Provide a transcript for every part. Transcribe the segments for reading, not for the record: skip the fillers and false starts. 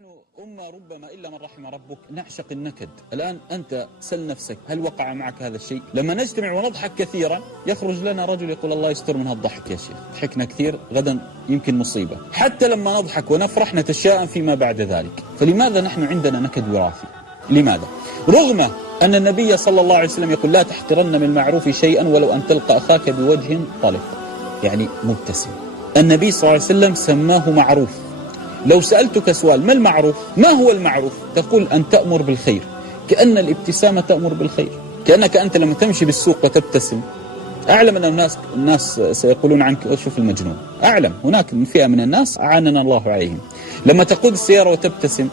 نحن أمة ربما إلا من رحم ربك نعشق النكد. الآن أنت سل نفسك، هل وقع معك هذا الشيء؟ لما نجتمع ونضحك كثيرا يخرج لنا رجل يقول الله يستر من هالضحك يا شيخ، ضحكنا كثير غدا يمكن مصيبة. حتى لما نضحك ونفرح نتشاءم فيما بعد ذلك. فلماذا نحن عندنا نكد وراثي؟ لماذا؟ رغم أن النبي صلى الله عليه وسلم يقول لا تحقرن من المعروف شيئا ولو أن تلقى أخاك بوجه طلق، يعني مبتسم. النبي صلى الله عليه وسلم سماه معروف. لو سألتك سؤال ما المعروف؟ ما هو المعروف؟ تقول أن تأمر بالخير، كأن الابتسامة تأمر بالخير، كأنك أنت لما تمشي بالسوق وتبتسم أعلم أن الناس سيقولون عنك شوف المجنون. أعلم هناك فئة من الناس أعاننا الله عليهم. لما تقود السيارة وتبتسم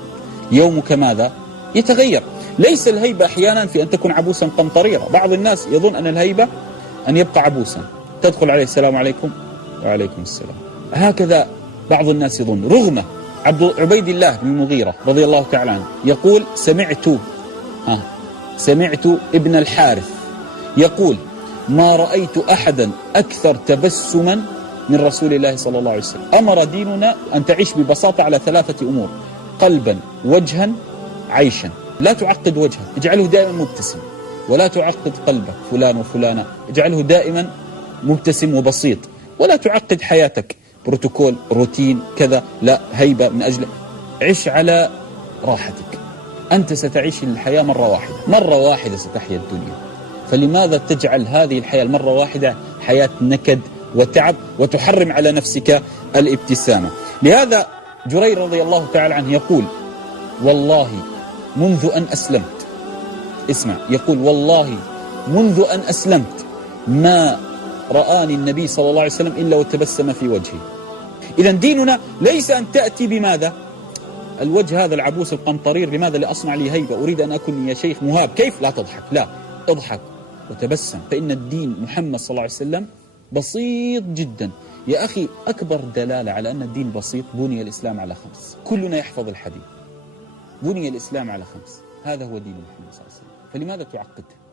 يومك ماذا؟ يتغير. ليس الهيبة أحيانا في أن تكون عبوسا قمطريرا. بعض الناس يظن أن الهيبة أن يبقى عبوسا، تدخل عليه السلام عليكم وعليكم السلام، هكذا بعض الناس يظن. رغم عبيد الله بن المغيرة رضي الله تعالى عنه يقول سمعت ابن الحارث يقول ما رأيت أحدا أكثر تبسما من رسول الله صلى الله عليه وسلم. أمر ديننا أن تعيش ببساطة على 3 أمور: قلبا، وجها، عيشا. لا تعقد وجهك، اجعله دائما مبتسم، ولا تعقد قلبك فلان وفلانة، اجعله دائما مبتسم وبسيط. ولا تعقد حياتك بروتوكول روتين كذا، لا، هيبة من أجل عيش على راحتك. أنت ستعيش الحياة مرة واحدة ستحيا الدنيا. فلماذا تجعل هذه الحياة المرة واحدة حياة نكد وتعب وتحرم على نفسك الابتسامة؟ لهذا جرير رضي الله تعالى عنه يقول والله منذ أن أسلمت، اسمع، يقول والله منذ أن أسلمت ما رآني النبي صلى الله عليه وسلم إلا وتبسم في وجهي. إذا ديننا ليس أن تأتي بماذا؟ الوجه هذا العبوس القمطرير، لماذا؟ لأصنع لي هيبة، أريد أن أكون يا شيخ مهاب. كيف؟ لا تضحك، لا، اضحك وتبسم. فإن الدين محمد صلى الله عليه وسلم بسيط جدا يا أخي. أكبر دلالة على أن الدين بسيط بني الإسلام على 5. كلنا يحفظ الحديث، بني الإسلام على 5. هذا هو دين محمد صلى الله عليه وسلم. فلماذا تعقده؟